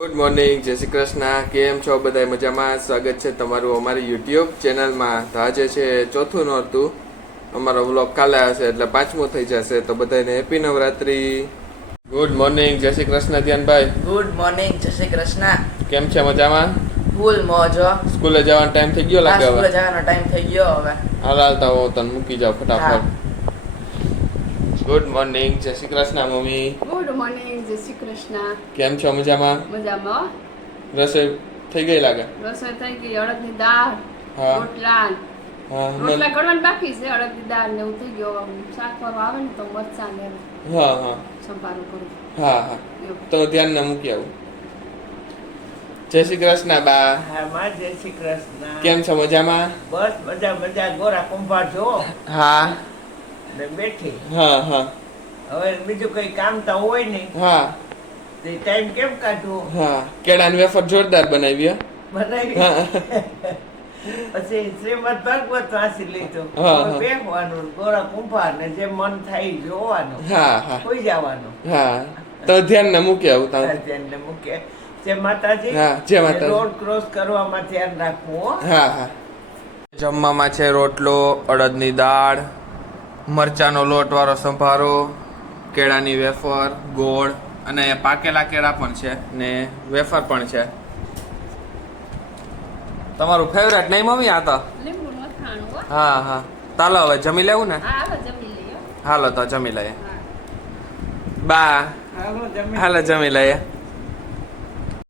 Good morning, જય શ્રી કૃષ્ણ. કેમ છો બધા? મજામાં? સ્વાગત છે તમારું અમારી યુટ્યુબ ચેનલમાં. તો આજે છે ચોથું નોરતું. અમારો વ્લોગ કાલે હશે એટલે પાંચમું થઈ જશે. તો બધાને હેપી નવરાત્રી. ગુડ મોર્નિંગ, જય શ્રી કૃષ્ણ ધ્યાનભાઈ. ગુડ મોર્નિંગ, જય શ્રી કૃષ્ણ. કેમ છે? મજામાં? ફૂલ મોજ હો. સ્કૂલે જવાનો ટાઈમ થઈ ગયો લાગે હવે. સ્કૂલે જવાનો ટાઈમ થઈ ગયો હવે. હાલતા હો તને મૂકી જાવ ફટાફટ. ગુડ મોર્નિંગ, જય Shri Krishna mummy. Good morning, જય શ્રી કૃષ્ણ. કેમ છો? મજામાં? મજામાં. રસોઈ થઈ ગઈ લાગે? રસોઈ થઈ ગઈ. અડદની દાળ, હા. રોટલા હા રોટલા કરવાનું બાકી છે. અડદની દાળ ને એવું થઈ ગયું. શાક કરવા આવે ને તો મરચાં ને હા હા સંભારું કરું. હા હા એવું. તો ધ્યાન ના મૂકી આવું. જય શ્રી કૃષ્ણ બા. હા માં જય શ્રી કૃષ્ણ. કેમ છો? મજામાં? બસ બધા મજા. ગોરા કુંભાર જો હા ને બેઠી. હા હા હવે બીજું કઈ કામ તો હોય નહીં, હા તે ટાઈમ કેમ કાઢવો? હા કેળાની વેફર જોરદાર બનાવી હો. બનાવી હા. પછી શ્રીમદ ભાગવત વાંચી લીધું. હા, હવે હા. બેસવાનું ગોરા કુંભાર ને જે મન થાય ઈ જોવાનું, હા હા હોઈ જવાનું. હા તો ધ્યાન ના મૂકી આવું તમે. ધ્યાન ને મૂકે જય માતાજી. હા, જય માતાજી. રોડ ક્રોસ કરવામાં ધ્યાન રાખવું હો. હા હા જમવામાં છે રોટલો, અડદની દાળ, મરચાનો લોટ વાળો સંભારો, કેળાની વેફર, ગોળ અને પાકેલા કેળા પણ છે ને વેફર પણ છે. તમારું ફેવરેટ નહીં મમ્મી આ તો? લીંબુ મથાણું હો. હા હા ચાલો હવે જમી લેવું ને? હા, હવે જમી લઈએ. હાલો તો જમી લઈએ. હા. બા હાલો જમી. હાલો જમી લઈએ.